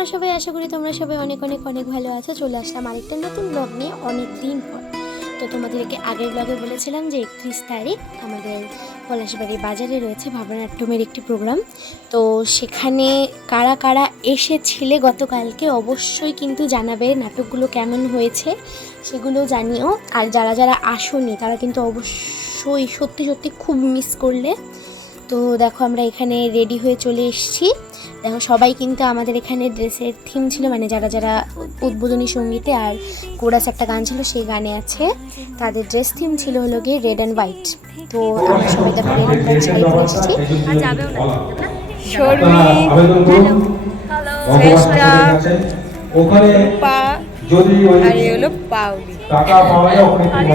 তোমরা সবাই? আশা করি তোমরা সবাই অনেক অনেক অনেক ভালো আছো। চলে আসলাম আরেকটা নতুন ব্লগ নিয়ে অনেক দিন পর। তো তোমাদেরকে আগের ব্লগে বলেছিলাম যে 31 তারিখ আমাদের পলাশবাড়ি বাজারে রয়েছে ভাবনাট্যমের একটি প্রোগ্রাম। তো সেখানে কারা কারা এসেছিলে গতকালকে অবশ্যই কিন্তু জানাবে নাটকগুলো কেমন হয়েছে সেগুলো জানিও। আর যারা যারা আসোনি তারা কিন্তু অবশ্যই সত্যি সত্যি খুব মিস করলে। তো দেখো আমরা এখানে রেডি হয়ে চলে এসেছি। দেখো সবাই কিন্তু আমাদের এখানে ড্রেসের থিম ছিল, মানে যারা যারা উদ্বোধনী সঙ্গীতে আর কোরাস একটা গান ছিল সেই গানে আছে, তাদের ড্রেস থিম ছিল হলো গিয়ে রেড অ্যান্ড হোয়াইট। তো আমরা সবাই দেখো রেড অ্যান্ড হোয়াইট শাড়ি পরে এসেছি।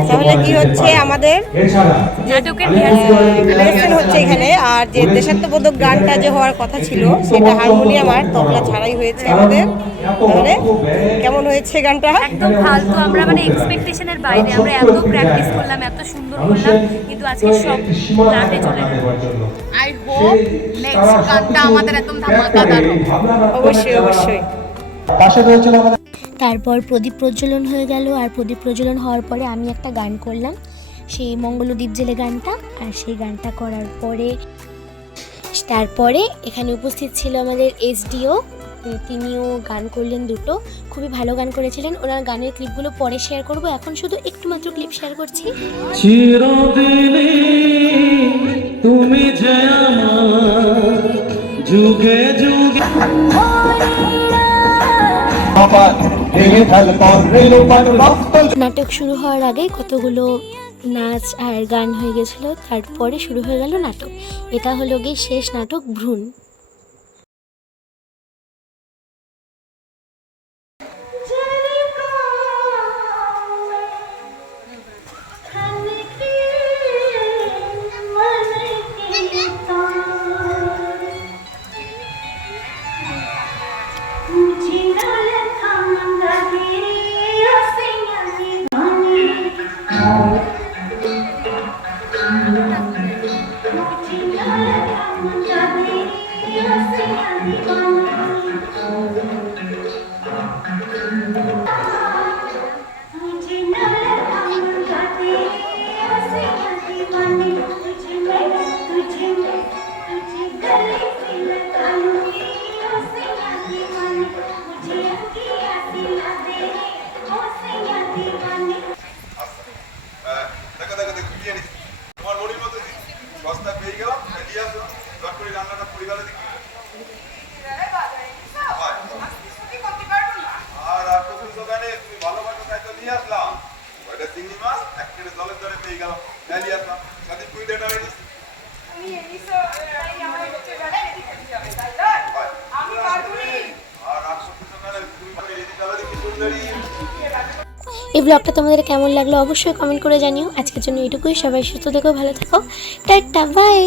তাহলে কি হচ্ছে আমাদের রিহার্সাল হচ্ছে এখানে। আর যে দেশাত্মবোধক গানটা যে হওয়ার কথা ছিল সেটা হারমোনিয়াম আর তবলা ছাড়াই হয়েছে আমাদের। তাহলে কেমন হয়েছে গানটা? একদম ফালতু, আমরা মানে এক্সপেকটেশনের বাইরে। আমরা এত প্র্যাকটিস করলাম, এত সুন্দর করলাম, কিন্তু আজকে সব লাটে চলে গেল। আই হোপ নেক্সট গানটা আমাদের একদম ধামাকাদার হবে। অবশ্যই অবশ্যই। তারপর প্রদীপ প্রজ্বলন হয়ে গেল, আর প্রদীপ প্রজ্বলন হওয়ার পরে আমি একটা গান করলাম, সেই মঙ্গলদ্বীপ জেলে গানটা। আর সেই গানটা করার পরে তারপরে এখানে উপস্থিত ছিল আমাদের এসডিও, তিনিও গান করলেন দুটো, খুবই ভালো গান করেছিলেন। ওনার গানের ক্লিপগুলো পরে শেয়ার করব, এখন শুধু একটু মাত্র ক্লিপ শেয়ার করছি। চিরদিনই তুমি যে আমার যুগে যুগে। নাটক শুরু হওয়ার আগে কতগুলো নাচ আর গান হয়ে গেছিলো, তারপরে শুরু হয়ে গেল নাটক। এটা হলো গিয়ে শেষ নাটক ভ্রূণ। এই ব্লগটা তোমাদের কেমন লাগলো অবশ্যই কমেন্ট করে জানিও। আজকের জন্য এটুকুই। সবাই সুস্থ থেকো, ভালো থেকো, টাটা বাই।